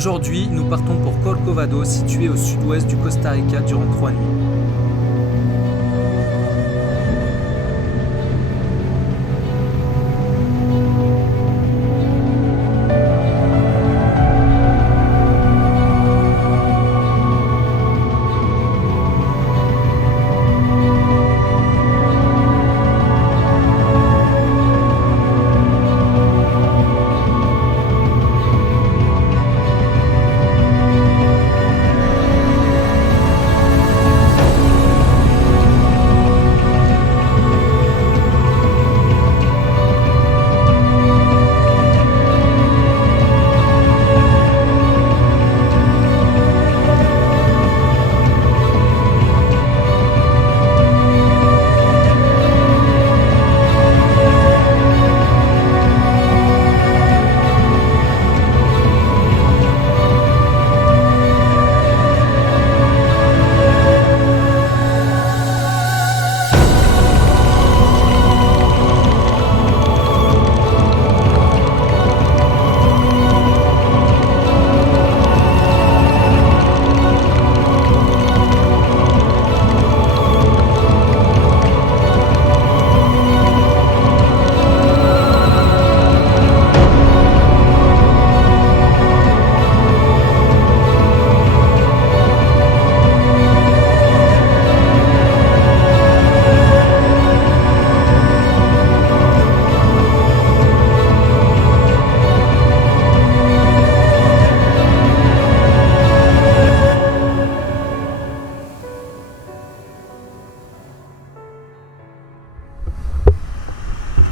Aujourd'hui, nous partons pour Corcovado, situé au sud-ouest du Costa Rica durant 3 nuits.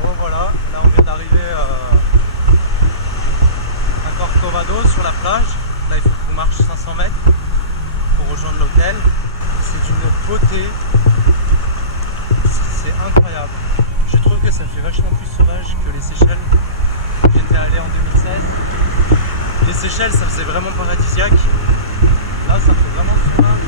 Bon voilà, là on vient d'arriver à Corcovado sur la plage. Là il faut qu'on marche 500 mètres pour rejoindre l'hôtel. C'est d'une beauté, c'est incroyable. Je trouve que ça fait vachement plus sauvage que les Seychelles. J'étais allé en 2016. Les Seychelles ça faisait vraiment paradisiaque. Là ça fait vraiment sauvage.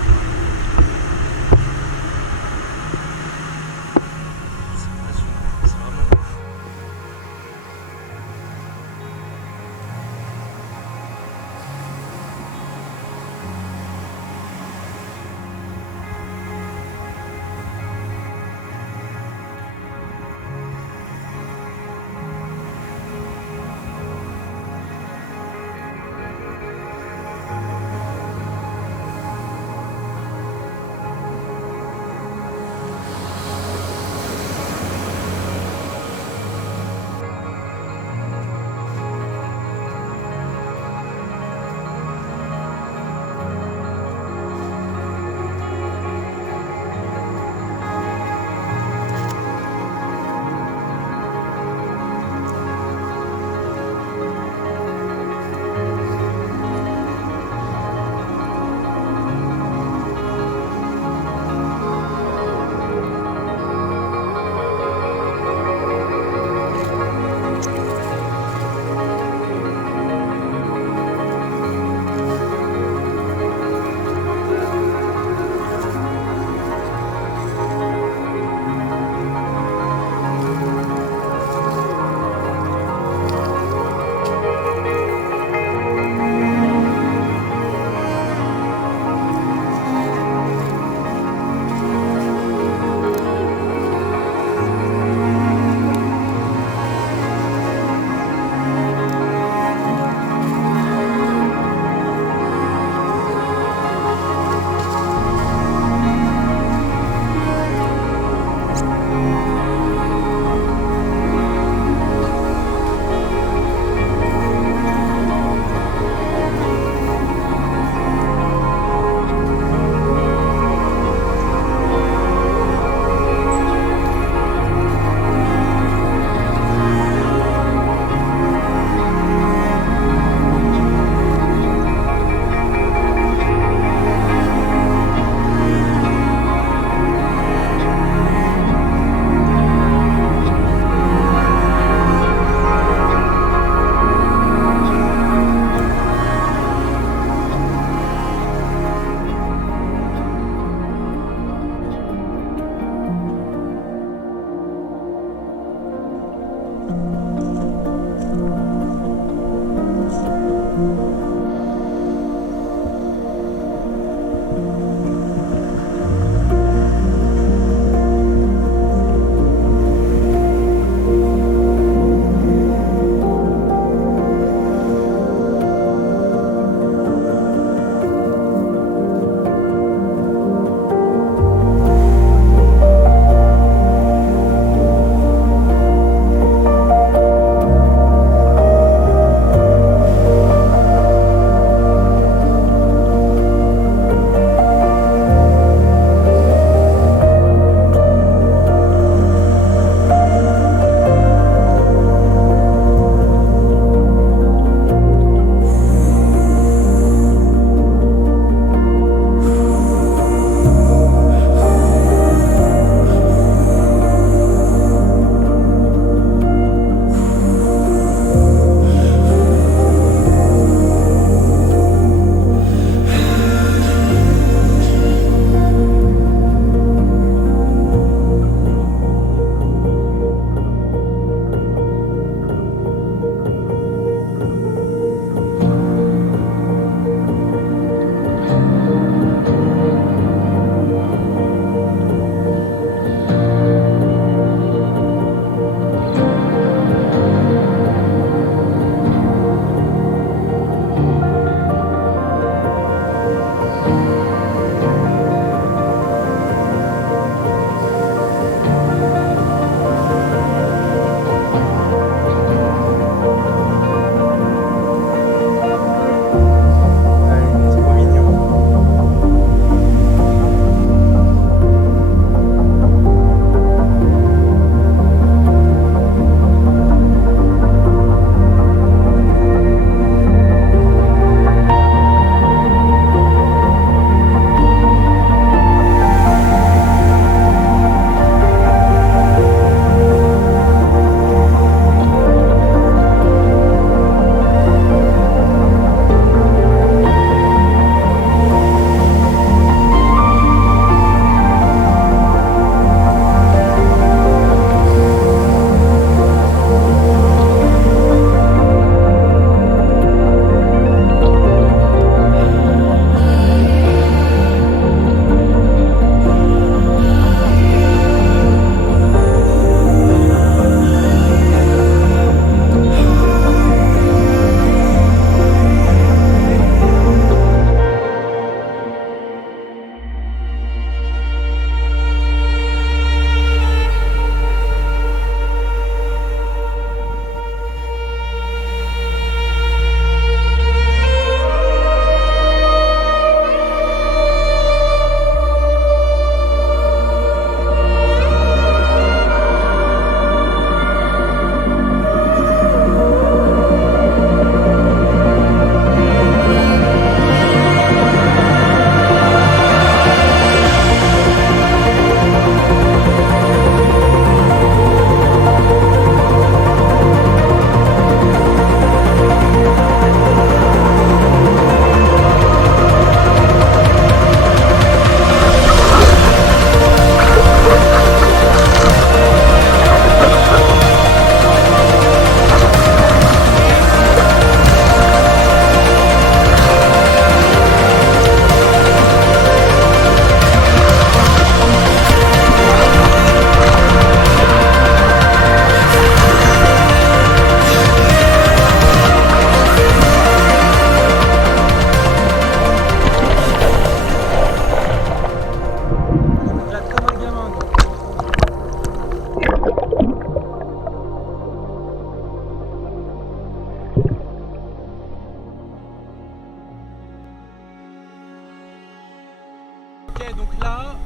donc là,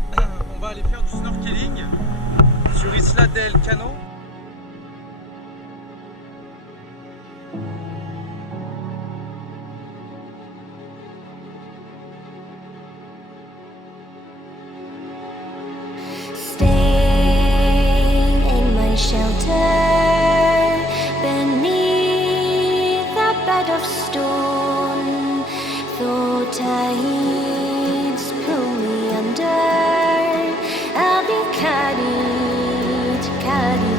on va aller faire du snorkeling sur Isla del Cano. Staying in my shelter beneath a bed of stone, though tides pull me under, I'll be carried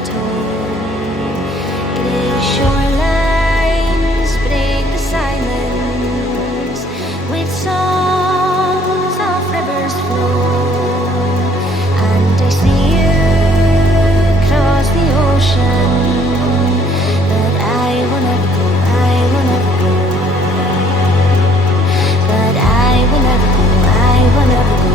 home. Grey shorelines break the silence with songs of rivers flow. And I see you cross the ocean, but I will never go, I will never go. But I will never go, I will never go.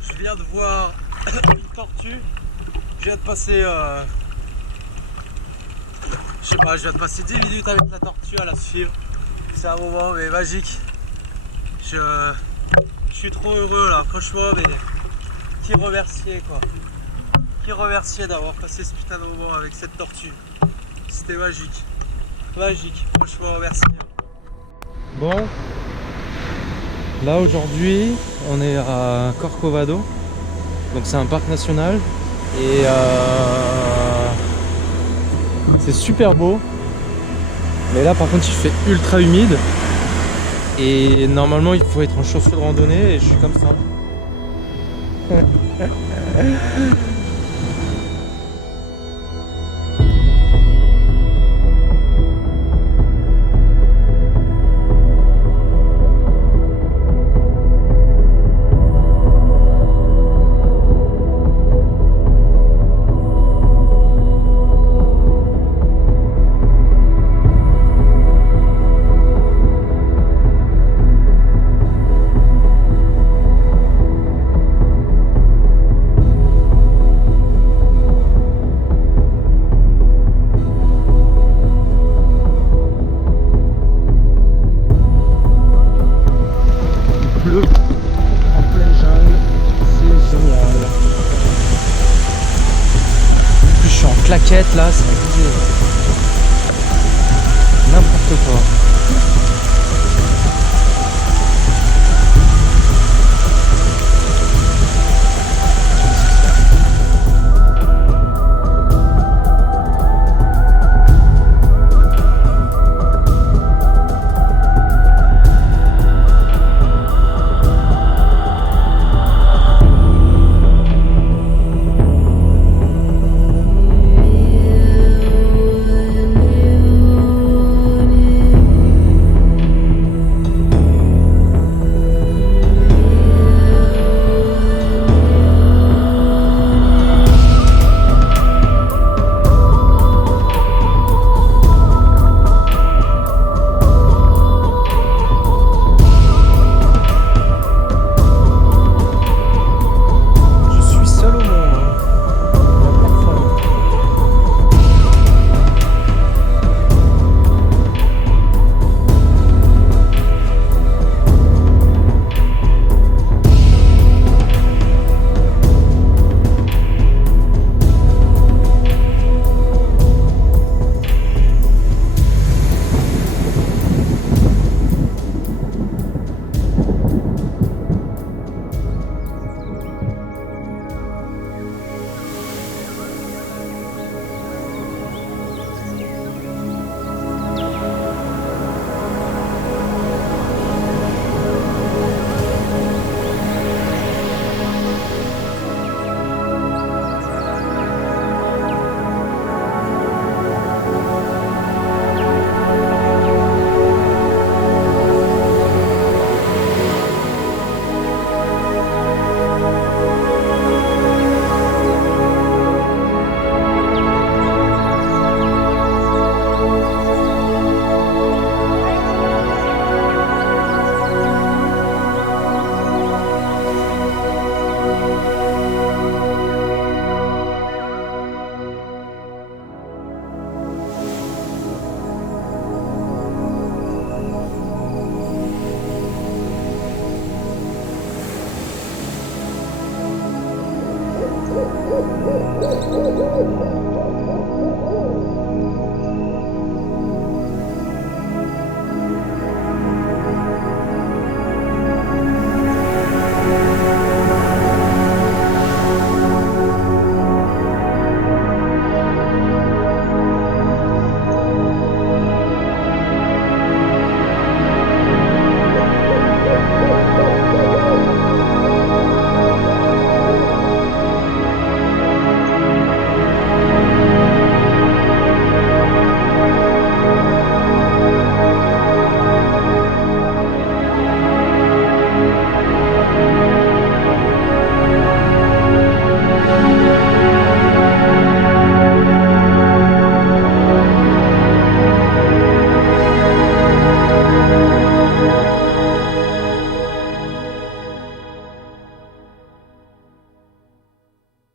Je viens de voir une tortue. Je viens de passer je sais pas, je viens de passer 10 minutes avec la tortue à la suivre. C'est un moment mais magique. Je suis trop heureux là, franchement, mais qui remercier quoi. Qui remercier d'avoir passé ce putain de moment avec cette tortue. C'était magique. Magique, franchement merci. Bon, là aujourd'hui on est à Corcovado, donc c'est un parc national et c'est super beau, mais là par contre il fait ultra humide et normalement il faut être en chaussures de randonnée et je suis comme ça. bleu en pleine jungle, c'est génial. En plus je suis en claquette là, c'est abusé. N'importe quoi.